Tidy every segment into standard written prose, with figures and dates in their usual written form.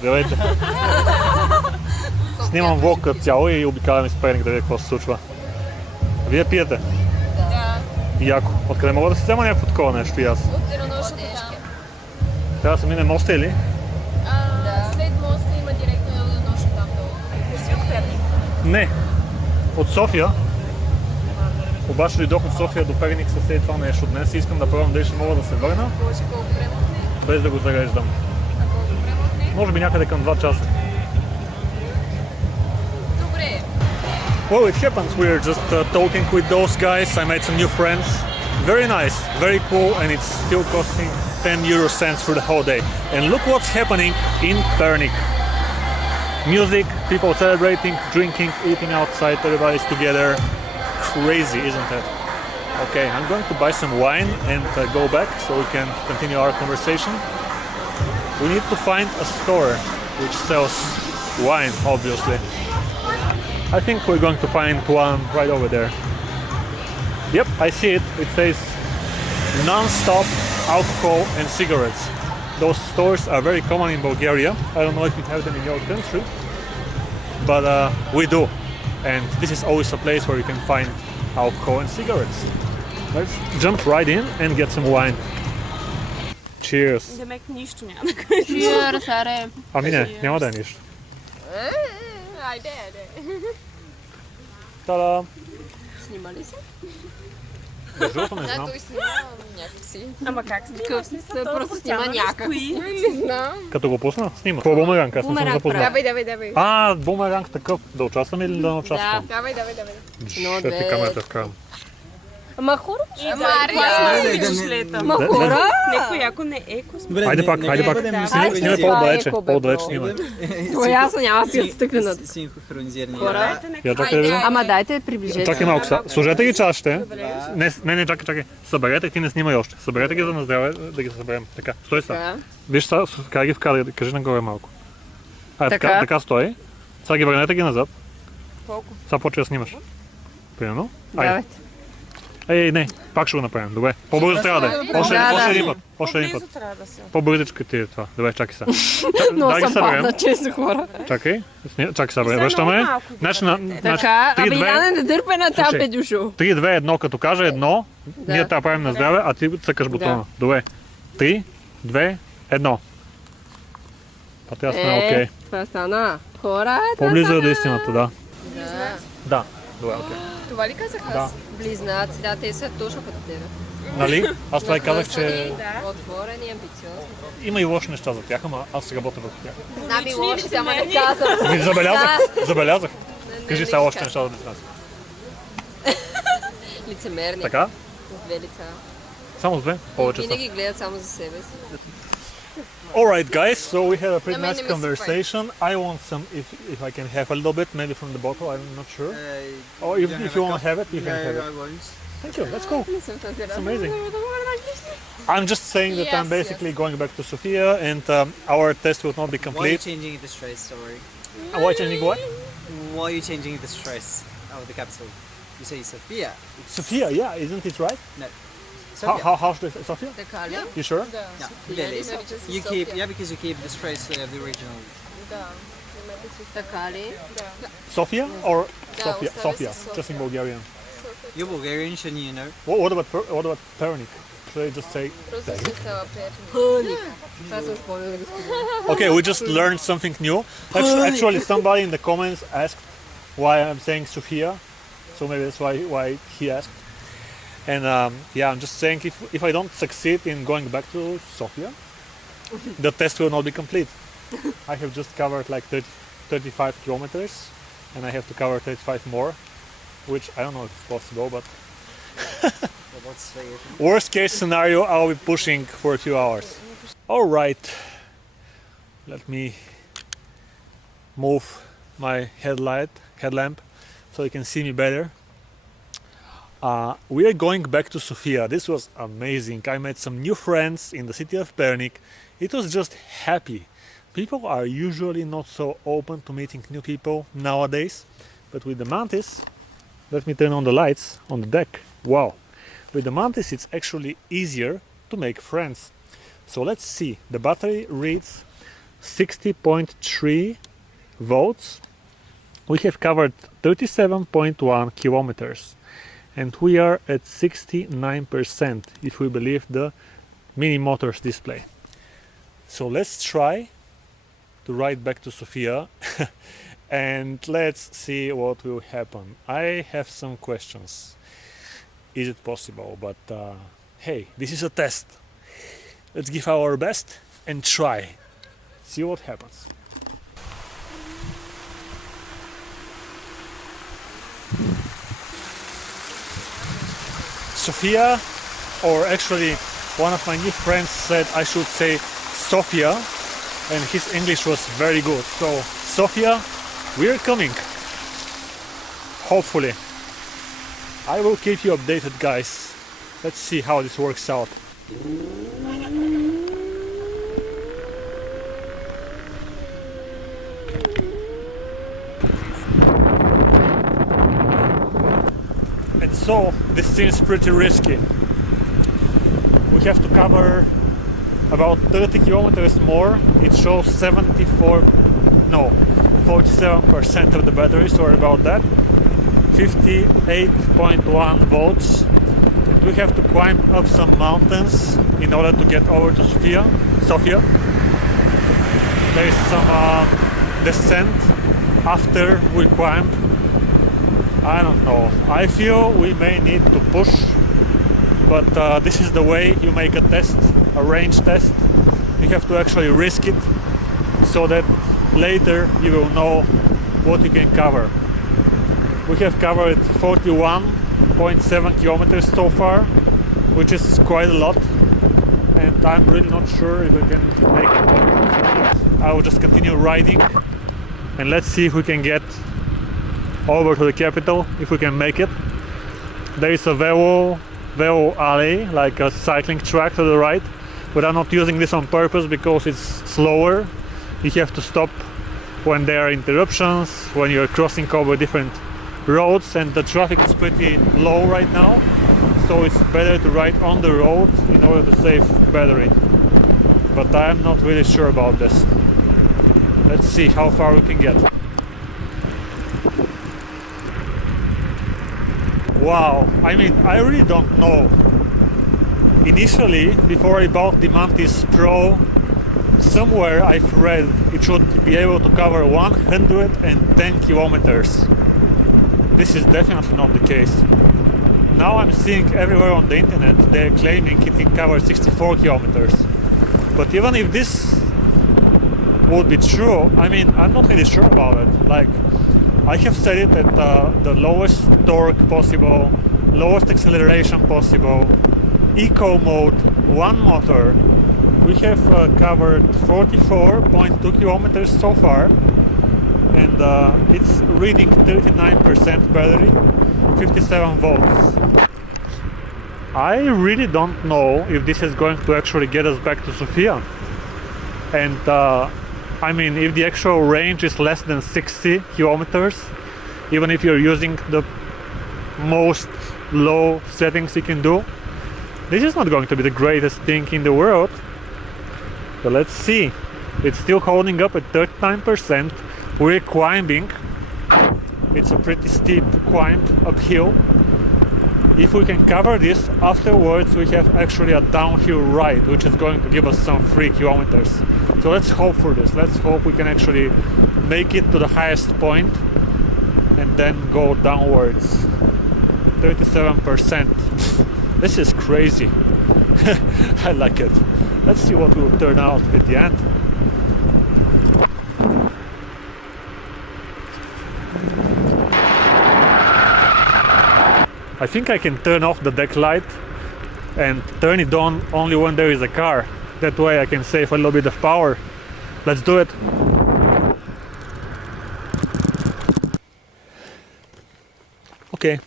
Здравейте. Снимам влог като цяло и обикалям из Перник да видя какво се случва. Вие пиете? Да. Яко. Откъде мога да си взема някакво такова нещо и аз? От Денонощата там. Трябва да се мине моста или? Да. След моста има директно на Денонощата там долу. Не си от Перник? Не. От София. Обаче дойдох от София до Перник със след това нещо днес и искам да пробвам дали ще мога да се върна. Боже, колко време отне? Без да го зареждам. А колко време отне? Може би някъде към 2 часа. Добре. Well, it happens. We are just talking with those guys. I made some new friends. Very nice, very cool, and it's still costing 10 euro cents for the whole day. And look what's happening in Pernik. Music, people celebrating, drinking, eating outside, everybody's together. Crazy, isn't it? Okay, I'm going to buy some wine and go back so we can continue our conversation. We need to find a store which sells wine, obviously. I think we're going to find one right over there. Yep, I see it. It says non-stop alcohol and cigarettes. Those stores are very common in Bulgaria. I don't know if you have them in your country, but we do. And this is always a place where you can find alcohol and cigarettes. Let's jump right in and get some wine. Cheers. Демек нищо няма да кажеш. Cheers, аре. Ами не, няма да е нищо. Айде. Та-да! Снима ли се? Между другото не знам. Той снима някакси. Ама как снима? Просто снима някак. Не знам. Като го пусна, снима. По бумеранг, аз не съм запознат. Давай. А, бумеранг такъв. Да участвам или да не участвам? Давай. Ще ти камерата вкарам. Ама хора? Ма Да, хора? Неко яко не еко. Хайде пак. Снимай по-далече, снимай. Това ясно няма си отстъкнат. Синхронизирани. Я чакай да... Ама дайте приближете. Чакай малко са. Сложете ги чашите. Не, чакай. Съберете, ти не снимай още. Съберете ги за на здраве да ги съберем. Така, стой са. Виж са, как ги вкара, кажи нагоре малко. Така стой. Сега ги върнете ги назад. Колко? Сега почва да снимаш. Примерно. Давайте. Ей, не, пак ще го направим. Добре. По-бързо трябва да е. Още един път. По-бързичка ти е това. Добре, чакай сега. Но съм падна, честно хора. Чакай сега, връщаме. Така, абе Иляна не дърпай на там, Петюшо. 3, 2, 1, като кажа едно, ние трябва правим на здраве, а ти цъкаш бутона. Добре. 3, 2, 1. Това трябва да стане окей. Това стана. Хора, По-близо е до истината, да. Да. Добре, окей. Това ли казах аз? Близнаци, да, те са точно като тебе. Нали? Аз това и казах, че Отворени, амбициозни. има и лоши неща за тях, ама аз работя върху тях. Знам и лоши, ама не казвам. Забелязах. Кажи сега още неща за близнаци. Лицемерни. Така? С две лица. Само с две? Повече са. Винаги гледат само за себе си. Alright guys, so we had a pretty nice conversation. I want some, if I can have a little bit, maybe from the bottle, I'm not sure. Or if you want to have it, you can have it. Thank you, that's cool. It's amazing. I'm just saying that I'm basically going back to Sofia and our test will not be Why are you complete. changing the stress, sorry? Why changing what? Why are you changing the stress of the capital? You say Sofia. Sofia, yeah, isn't it right? No. How should I say Sofia? Така ли? You sure? Yeah, really. You keep, because you keep the stress of the original. Така ли? Sofia or Sofia? остави Sofia, се just in Bulgarian. You're Bulgarian, shouldn't you know? What about Pernik? Should I just say? Просто си става приятно. Това съм спомнила да го спомня. Okay, we just learned something new. Actually, somebody in the comments asked why I'm saying Sofia, so maybe that's why he asked. And yeah, I'm just saying if I don't succeed in going back to Sofia, the test will not be complete. I have just covered like 35 kilometers, and I have to cover 35 more, which I don't know if it's possible, but worst case scenario, I'll be pushing for a few hours. All right, let me move my headlamp so you can see me better. We are going back to Sofia. This was amazing. I met some new friends in the city of Pernik. It was just happy. People are usually not so open to meeting new people nowadays, but with the Mantis, let me turn on the lights on the deck. Wow. With the Mantis it's actually easier to make friends. So let's see. The battery reads 60.3 volts. We have covered 37.1 kilometers and we are at 69% if we believe the mini motors display. So let's try to ride back to Sofia and let's see what will happen. I have some questions. Is it possible? But hey, this is a test. Let's give our best and try. See what happens. Sofia, or actually one of my new friends said I should say Sofia, and his English was very good. So Sofia, we're coming. Hopefully. I will keep you updated, guys. Let's see how this works out. And so this seems pretty risky. We have to cover about 30 kilometers more. It shows 47% of the battery, sorry about that. 58.1 volts. And we have to climb up some mountains in order to get over to Sofia. There is some descent after we climb. I don't know. I feel we may need to push, but this is the way you make a test, a range test. You have to actually risk it so that later you will know what you can cover. We have covered 41.7 kilometers so far, which is quite a lot, and I'm really not sure if we can make it. I will just continue riding and let's see if we can get over to the capital, if we can make it. There is a WHELL alley, like a cycling track to the right, but I'm not using this on purpose because it's slower. You have to stop when there are interruptions, when you're crossing over different roads, and the traffic is pretty low right now, so it's better to ride on the road in order to save battery. But I'm not really sure about this. Let's see how far we can get. Wow, I mean, I really don't know. Initially, before I bought the Mantis Pro, somewhere I've read it should be able to cover 110 kilometers. This is definitely not the case. Now I'm seeing everywhere on the internet they're claiming it can cover 64 kilometers. But even if this would be true, I mean, I'm not really sure about it. Like, I have set it at the lowest torque possible, lowest acceleration possible, eco mode, one motor. We have covered 44.2 kilometers so far, and it's reading 39% battery, 57 volts. I really don't know if this is going to actually get us back to Sofia. And I mean, if the actual range is less than 60 kilometers, even if you're using the most low settings you can do, this is not going to be the greatest thing in the world. So let's see. It's still holding up at 39%. We're climbing. It's a pretty steep climb uphill. If we can cover this, afterwards we have actually a downhill ride, which is going to give us some free kilometers. So let's hope for this. Let's hope we can actually make it to the highest point and then go downwards. 37%. This is crazy. I like it. Let's see what will turn out at the end. I think I can turn off the deck light and turn it on only when there is a car. That way I can save a little bit of power. Let's do it. Okay,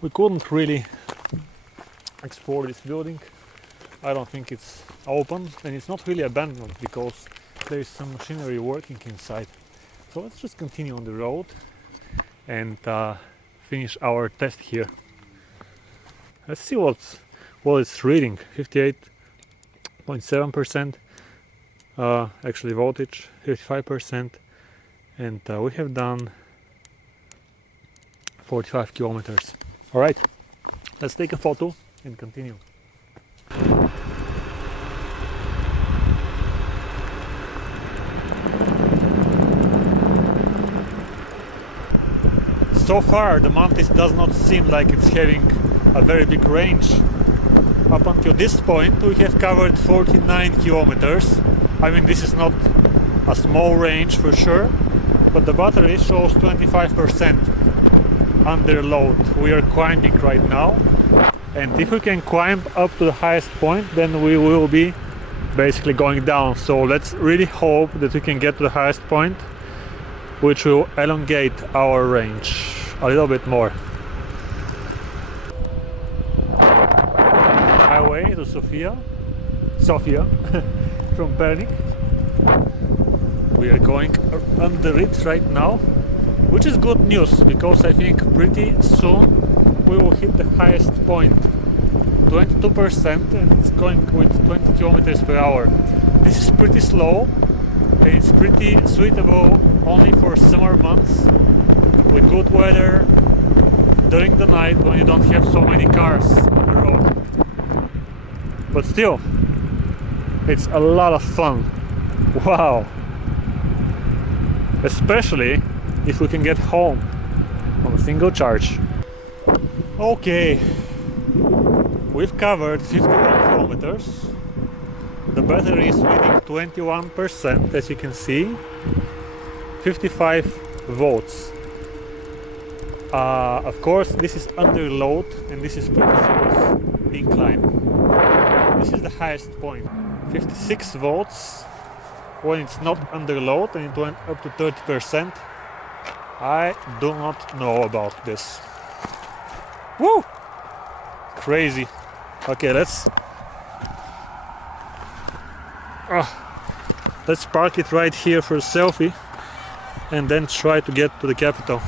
we couldn't really explore this building. I don't think it's open, and it's not really abandoned because there is some machinery working inside. So let's just continue on the road and finish our test here. Let's see what it's reading. 58.7%. actually voltage 55%, and we have done 45 kilometers. All right, let's take a photo and continue. So far the Mantis does not seem like it's having a very big range. Up until this point we have covered 49 kilometers. I mean, this is not a small range for sure, but the battery shows 25% under load. We are climbing right now, and if we can climb up to the highest point, then we will be basically going down. So let's really hope that we can get to the highest point, which will elongate our range a little bit more. Highway to Sofia from Pernik. We are going under it right now, which is good news, because I think pretty soon we will hit the highest point, 22%, and it's going with 20 kilometers per hour. This is pretty slow, and it's pretty suitable only for summer months with good weather during the night when you don't have so many cars on the road. But still, it's a lot of fun. Wow! Especially if we can get home on a single charge. Okay, we've covered 51 kilometers. The battery is reading 21%, as you can see, 55 volts. Of course, this is under load, and this is pretty serious incline. This is the highest point, 56 volts when it's not under load, and it went up to 30%. I do not know about this. Woo! Crazy. Okay, let's park it right here for a selfie and then try to get to the capital.